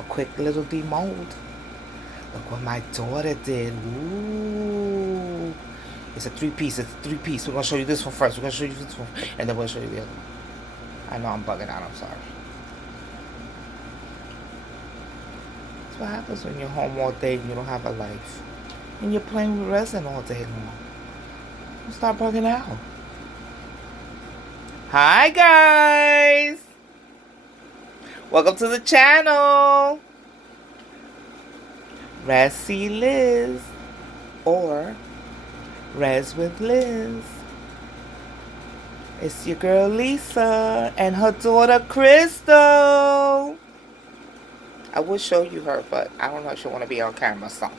A quick little demold. Look what my daughter did. Ooh. It's a three-piece. It's a three-piece. We're going to show you this one first. We're going to show you this one. And then we'll show you the other one. I know I'm bugging out. I'm sorry. That's what happens when you're home all day and you don't have a life. And you're playing with resin all day long. Don't start bugging out. Hi, guys. Welcome to the channel. Resi Liz. Or Res with Liz. It's your girl Lisa and her daughter Crystal. I would show you her, but I don't know if she'll want to be on camera, so.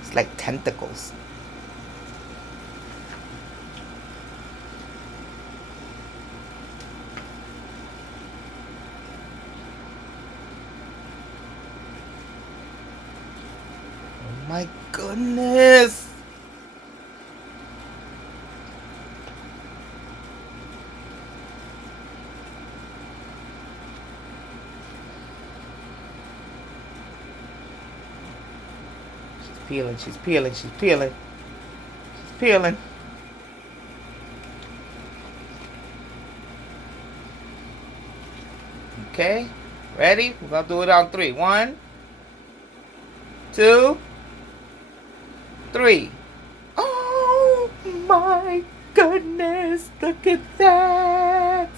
It's like tentacles. Oh my goodness. Peeling, she's peeling, she's peeling. She's peeling. Okay, ready? We're gonna do it on 3. 1, 2, 3. Oh my goodness, look at that.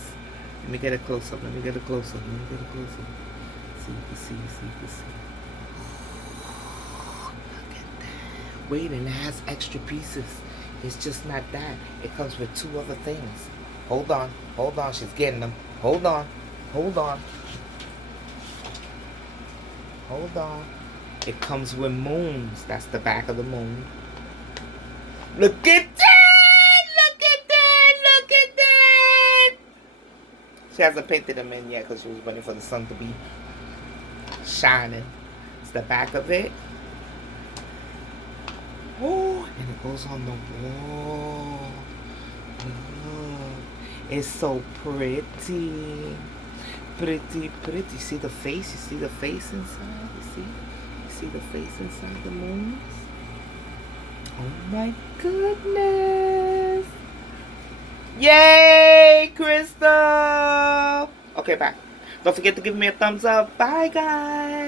Let me get a close up, let me get a close up, let me get a close up. See, you can see, you can see. Wait, and it has extra pieces. It's just not that. It comes with 2 other things. Hold on. Hold on. She's getting them. Hold on. Hold on. Hold on. It comes with moons. That's the back of the moon. Look at that! Look at that! Look at that! She hasn't painted them in yet because she was waiting for the sun to be shining. It's the back of it. Oh, and it goes on the wall. Look. It's so pretty. Pretty, pretty. See the face? You see the face inside? You see? You see the face inside the moons? Oh my goodness. Yay, Crystal. Okay, bye. Don't forget to give me a thumbs up. Bye, guys.